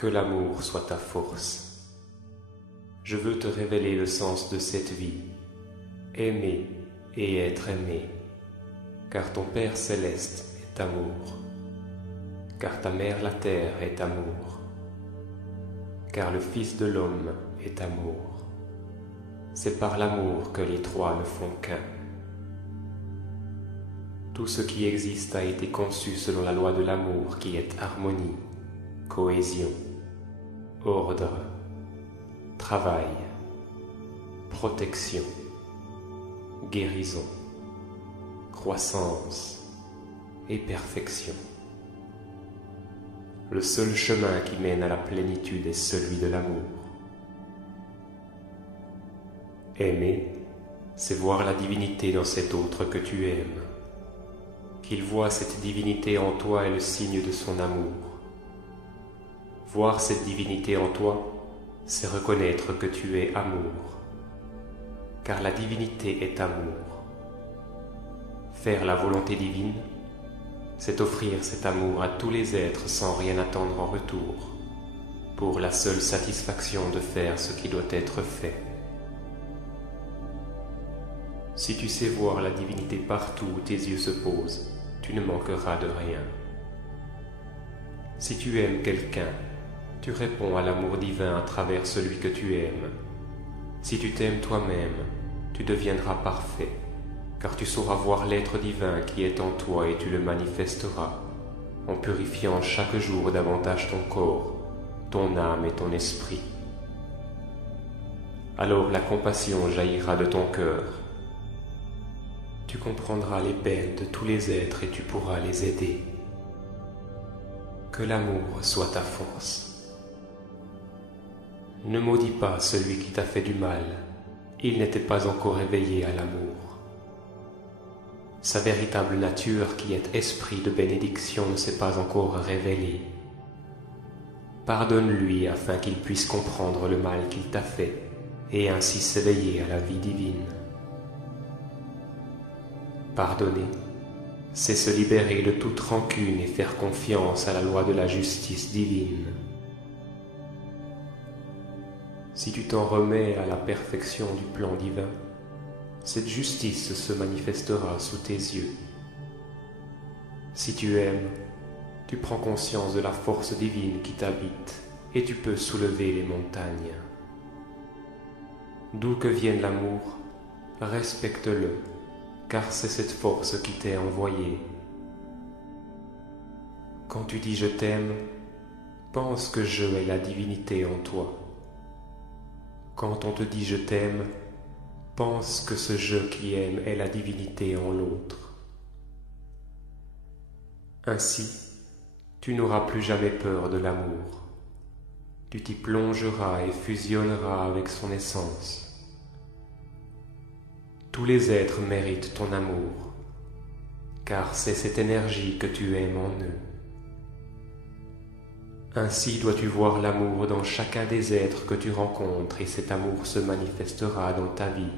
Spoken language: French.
Que l'amour soit ta force. Je veux te révéler le sens de cette vie, aimer et être aimé, car ton Père céleste est amour, car ta mère la terre est amour, car le Fils de l'homme est amour. C'est par l'amour que les trois ne font qu'un. Tout ce qui existe a été conçu selon la loi de l'amour qui est harmonie, cohésion, ordre, travail, protection, guérison, croissance et perfection. Le seul chemin qui mène à la plénitude est celui de l'amour. Aimer, c'est voir la divinité dans cet autre que tu aimes. Qu'il voit cette divinité en toi est le signe de son amour. Voir cette divinité en toi, c'est reconnaître que tu es amour, car la divinité est amour. Faire la volonté divine, c'est offrir cet amour à tous les êtres sans rien attendre en retour, pour la seule satisfaction de faire ce qui doit être fait. Si tu sais voir la divinité partout où tes yeux se posent, tu ne manqueras de rien. Si tu aimes quelqu'un, tu réponds à l'amour divin à travers celui que tu aimes. Si tu t'aimes toi-même, tu deviendras parfait, car tu sauras voir l'être divin qui est en toi et tu le manifesteras, en purifiant chaque jour davantage ton corps, ton âme et ton esprit. Alors la compassion jaillira de ton cœur. Tu comprendras les peines de tous les êtres et tu pourras les aider. Que l'amour soit ta force. Ne maudis pas celui qui t'a fait du mal, il n'était pas encore éveillé à l'amour. Sa véritable nature qui est esprit de bénédiction ne s'est pas encore révélée. Pardonne-lui afin qu'il puisse comprendre le mal qu'il t'a fait et ainsi s'éveiller à la vie divine. Pardonner, c'est se libérer de toute rancune et faire confiance à la loi de la justice divine. Si tu t'en remets à la perfection du plan divin, cette justice se manifestera sous tes yeux. Si tu aimes, tu prends conscience de la force divine qui t'habite et tu peux soulever les montagnes. D'où que vienne l'amour, respecte-le, car c'est cette force qui t'est envoyée. Quand tu dis « je t'aime », pense que « je » est la divinité en toi. Quand on te dit « je t'aime », pense que ce « je » qui aime est la divinité en l'autre. Ainsi, tu n'auras plus jamais peur de l'amour. Tu t'y plongeras et fusionneras avec son essence. Tous les êtres méritent ton amour, car c'est cette énergie que tu aimes en eux. Ainsi dois-tu voir l'amour dans chacun des êtres que tu rencontres et cet amour se manifestera dans ta vie.